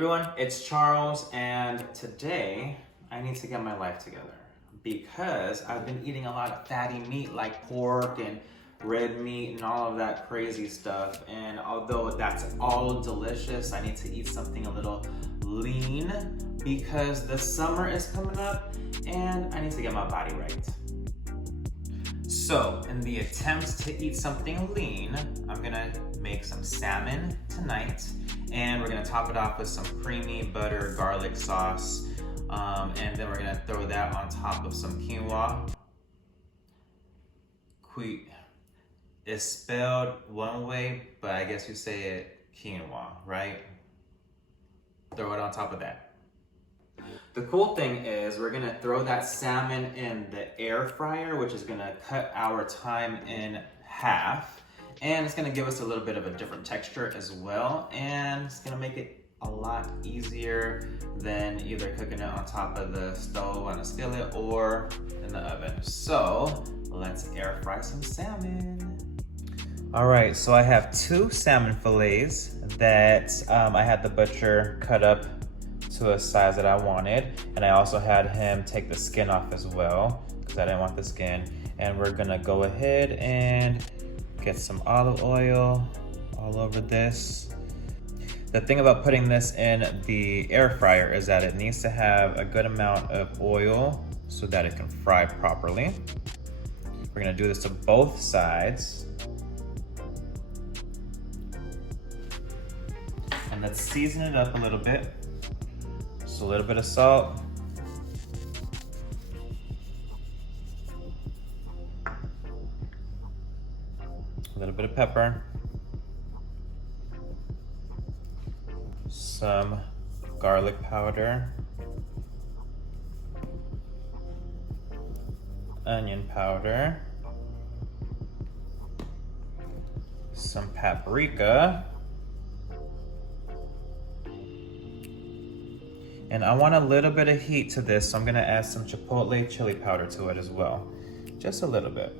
everyone, it's Charles, and today I need to get my life together because I've been eating a lot of fatty meat like pork and red meat and all of that crazy stuff. And although that's all delicious, I need to eat something a little lean because the summer is coming up and I need to get my body right. So in the attempt to eat something lean, I'm gonna make some salmon tonight, and we're gonna top it off with some creamy butter garlic sauce, and then we're gonna throw that on top of some quinoa. It's spelled one way, but I guess you say it quinoa, right? Throw it on top of that. The cool thing is we're gonna throw that salmon in the air fryer, which is gonna cut our time in half. And it's gonna give us a little bit of a different texture as well. And it's gonna make it a lot easier than either cooking it on top of the stove on a skillet or in the oven. So let's air fry some salmon. All right, so I have 2 salmon fillets that I had the butcher cut up to a size that I wanted. And I also had him take the skin off as well because I didn't want the skin. And we're gonna go ahead and get some olive oil all over this. The thing about putting this in the air fryer is that it needs to have a good amount of oil so that it can fry properly. We're gonna do this to both sides. And let's season it up a little bit. So a little bit of salt. A little bit of pepper. Some garlic powder. Onion powder. Some paprika. And I want a little bit of heat to this, so I'm gonna add some chipotle chili powder to it as well. Just a little bit.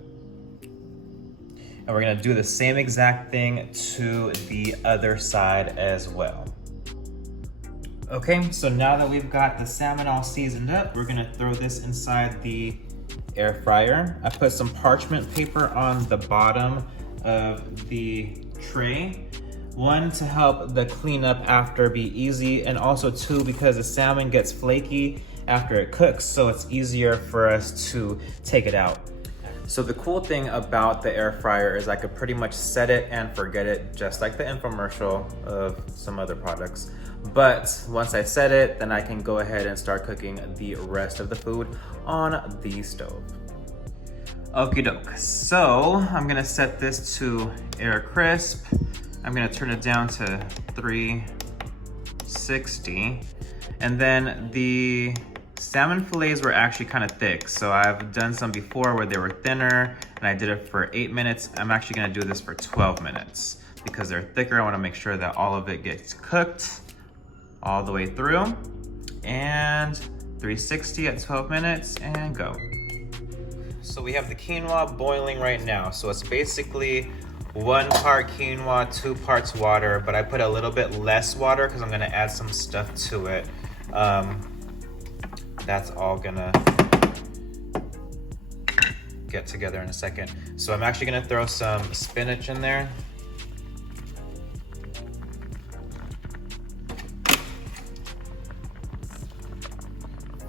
And we're gonna do the same exact thing to the other side as well. Okay, so now that we've got the salmon all seasoned up, we're gonna throw this inside the air fryer. I put some parchment paper on the bottom of the tray. 1, to help the cleanup after be easy, and also 2, because the salmon gets flaky after it cooks, so it's easier for us to take it out. So the cool thing about the air fryer is I could pretty much set it and forget it, just like the infomercial of some other products. But once I set it, then I can go ahead and start cooking the rest of the food on the stove. Okie doke, so I'm gonna set this to air crisp. I'm gonna turn it down to 360. And then the salmon fillets were actually kind of thick. So I've done some before where they were thinner and I did it for 8 minutes. I'm actually gonna do this for 12 minutes because they're thicker. I wanna make sure that all of it gets cooked all the way through. And 360 at 12 minutes and go. So we have the quinoa boiling right now. So it's basically 1 part quinoa, 2 parts water, but I put a little bit less water because I'm gonna add some stuff to it. That's all gonna get together in a second. So I'm actually gonna throw some spinach in there.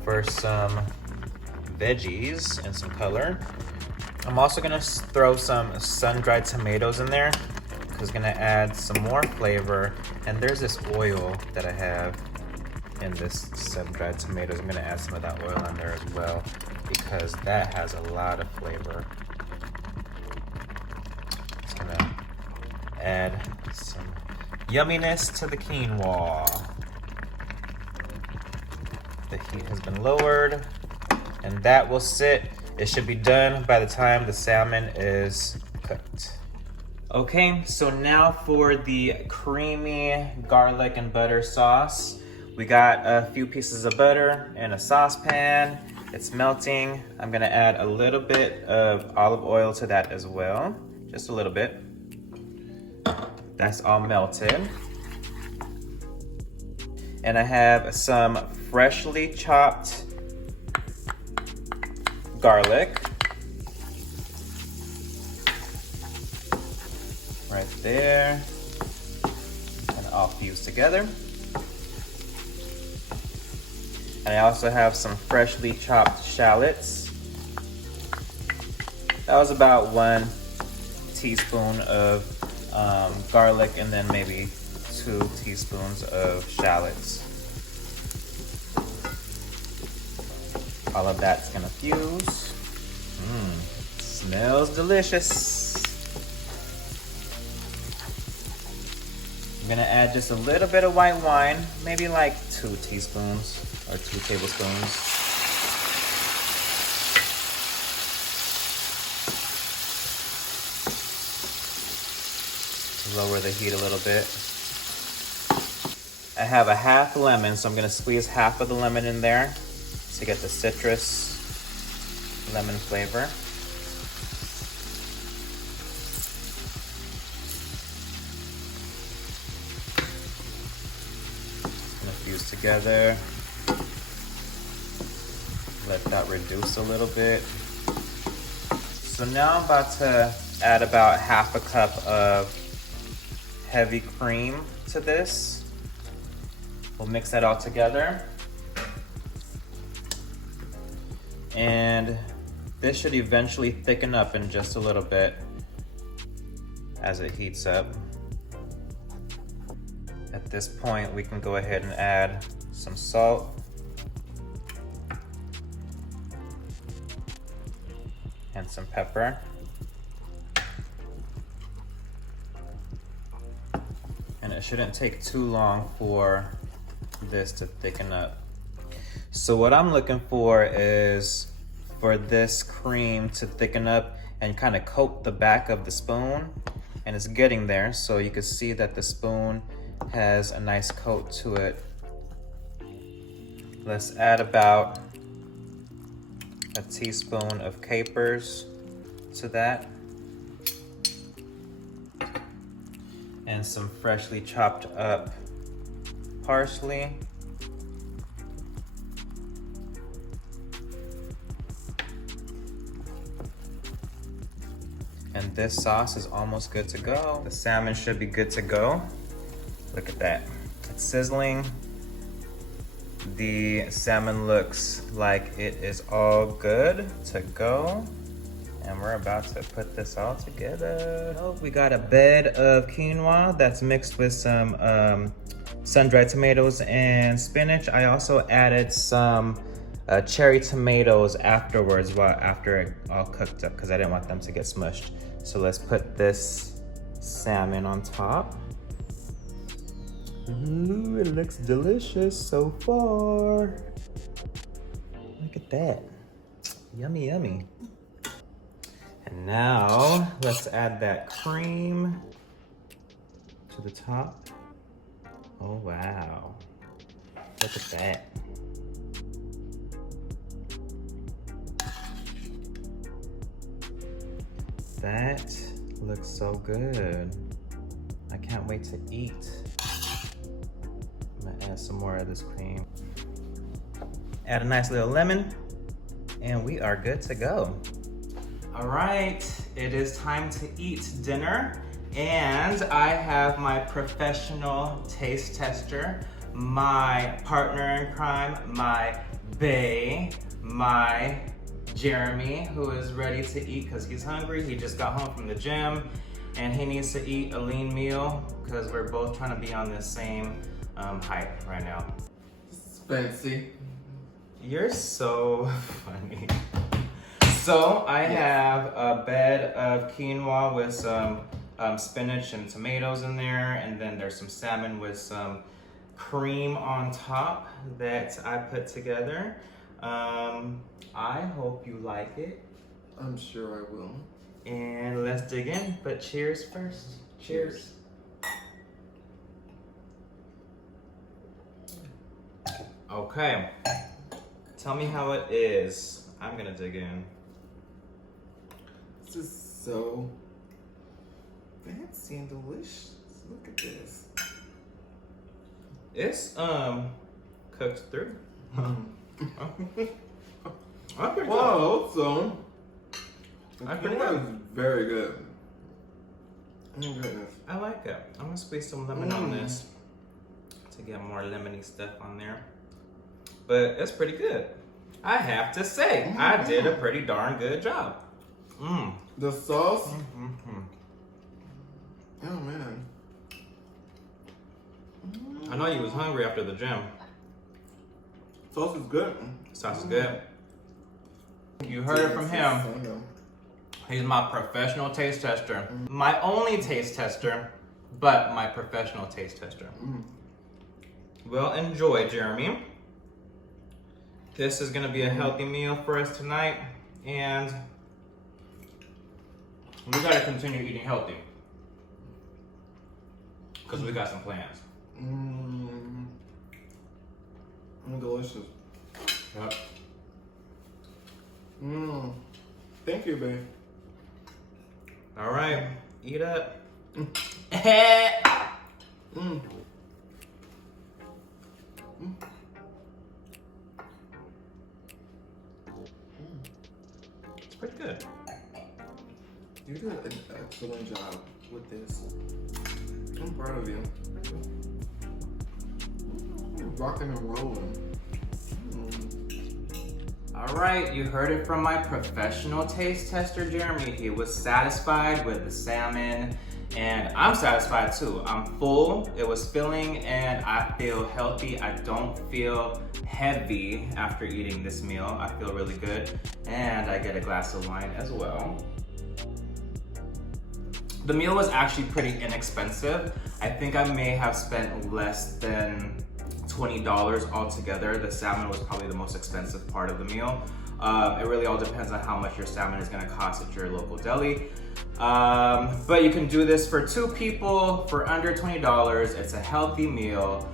For some veggies and some color. I'm also gonna throw some sun-dried tomatoes in there because it's gonna add some more flavor. And there's this oil that I have in this sun-dried tomatoes. I'm gonna add some of that oil in there as well because that has a lot of flavor. It's gonna add some yumminess to the quinoa. The heat has been lowered and that will sit. It should be done by the time the salmon is cooked. Okay, so now for the creamy garlic and butter sauce. We got a few pieces of butter in a saucepan. It's melting. I'm gonna add a little bit of olive oil to that as well. Just a little bit. That's all melted. And I have some freshly chopped garlic. Right there. And all fused together. And I also have some freshly chopped shallots. That was about 1 teaspoon of garlic and then maybe 2 teaspoons of shallots. All of that's gonna fuse. Smells delicious. I'm gonna add just a little bit of white wine, maybe like 2 teaspoons or 2 tablespoons. Lower the heat a little bit. I have a half lemon, so I'm gonna squeeze half of the lemon in there to get the citrus lemon flavor. Gonna fuse together. Let that reduce a little bit. So now I'm about to add about half a cup of heavy cream to this. We'll mix that all together. And this should eventually thicken up in just a little bit as it heats up. At this point, we can go ahead and add some salt. And some pepper. And it shouldn't take too long for this to thicken up. So what I'm looking for is for this cream to thicken up and kind of coat the back of the spoon. And it's getting there, so you can see that the spoon has a nice coat to it. Let's add about a teaspoon of capers to that. And some freshly chopped up parsley. And this sauce is almost good to go. The salmon should be good to go. Look at that, it's sizzling. The salmon looks like it is all good to go. And we're about to put this all together. Oh, we got a bed of quinoa that's mixed with some sun-dried tomatoes and spinach. I also added some cherry tomatoes afterwards, after it all cooked up, because I didn't want them to get smushed. So let's put this salmon on top. Ooh, it looks delicious so far. Look at that. Yummy, yummy. And now let's add that cream to the top. Oh, wow. Look at that. That looks so good. I can't wait to eat. I'm gonna add some more of this cream. Add a nice little lemon, and we are good to go. All right, it is time to eat dinner, and I have my professional taste tester, my partner in crime, my bae, my Jeremy, who is ready to eat because he's hungry. He just got home from the gym, and he needs to eat a lean meal because we're both trying to be on the same height right now. Fancy. You're so funny. So I have a bed of quinoa with some spinach and tomatoes in there, and then there's some salmon with some cream on top that I put together. I hope you like it. I'm sure I will. And let's dig in, but cheers first. Cheers. Okay, tell me how it is. I'm gonna dig in. This is so fancy and delicious. Look at this. It's cooked through. I'm pretty good. Whoa, so I'm pretty that good. is very good. Oh goodness. I like it. I'm gonna squeeze some lemon on this to get more lemony stuff on there. But it's pretty good. I have to say, I did a pretty darn good job. Mmm. The sauce. Mm-hmm. Oh man. I know you was hungry after the gym. Sauce is good. Sauce is good. You heard it from him. He's my professional taste tester. My only taste tester, but my professional taste tester. Well, enjoy, Jeremy. This is gonna be a healthy meal for us tonight, and we gotta continue eating healthy because we got some plans. Delicious. Yep. Thank you, babe. All right, eat up. It's pretty good. You did an excellent job with this. I'm proud of you. You're rocking and rolling. All right, you heard it from my professional taste tester, Jeremy. He was satisfied with the salmon, and I'm satisfied too. I'm full, it was filling, and I feel healthy. I don't feel heavy after eating this meal. I feel really good, and I get a glass of wine as well. The meal was actually pretty inexpensive. I think I may have spent less than $20 altogether. The salmon was probably the most expensive part of the meal. It really all depends on how much your salmon is gonna cost at your local deli. But you can do this for 2 people for under $20. It's a healthy meal.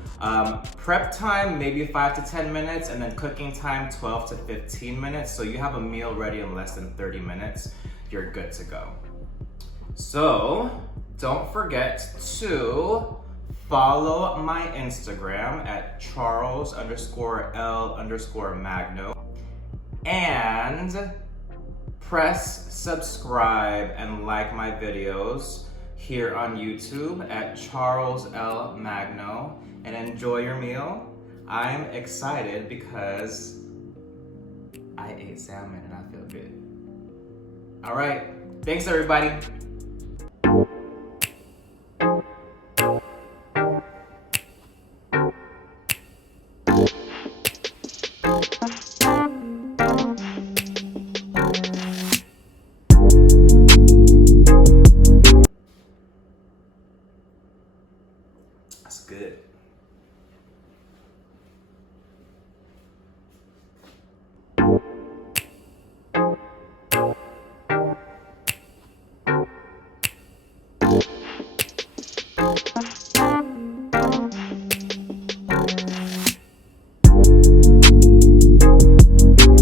Prep time, maybe 5 to 10 minutes, and then cooking time, 12 to 15 minutes. So you have a meal ready in less than 30 minutes. You're good to go. So don't forget to follow my Instagram at Charles_L_Magno and press subscribe and like my videos here on YouTube at Charles L. Magno and enjoy your meal. I'm excited because I ate salmon and I feel good. All right, thanks everybody.